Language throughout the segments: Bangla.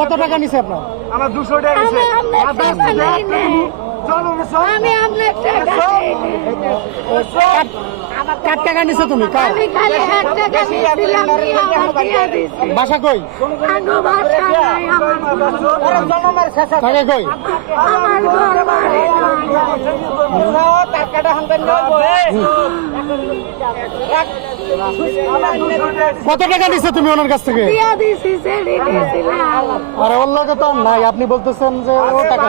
কত টাকা নিছে আপনার? আমার 200 টাকা নিছে। কার টাকা নিছো তুমি? কার বাসা কই? টাকা কই? কত টাকা নিছো তুমি ওনার কাছ থেকে? আরে ওর লগে তো নাই, আপনি বলতেছেন যে ও টাকা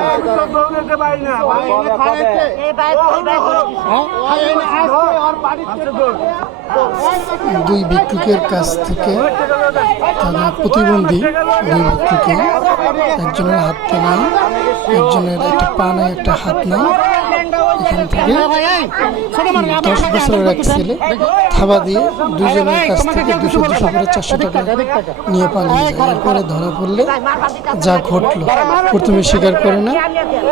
দুই ভিক্ষুকের কাছ থেকে তারা প্রতিবন্ধী দুই ভিক্ষুকে, একজনের হাতটা নাই, একজনের একটা পা নাই, একটা হাত নাই। এখান থেকে 10 বছরের এক ছেলে থাবা দিয়ে দুজনের কাছ থেকে 200 করে 400 টাকা নিয়ে পালিয়ে যায়। এরপরে ধরা পড়লে যা ঘটলো, প্রথমে স্বীকার করে না,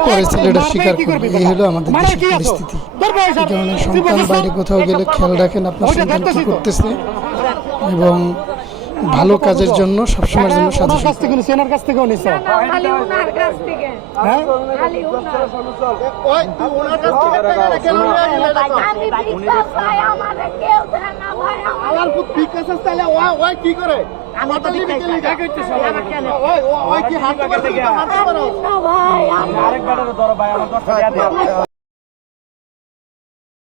পরে ছেলেটা স্বীকার করবে। এই হলো আমাদের দেশের পরিস্থিতি। এই কারণে সন্তান বাইরে কোথাও গেলে খেয়াল রাখেন আপনার সন্তান কি করতেছে, এবং ভালো কাজের জন্য সবসময়ের জন্য সাথে কাছ থেকে নিছে, এনার কাছ থেকেও নিছে। আরেক বেটারে ধরো ভাই, আমার 10 টাকা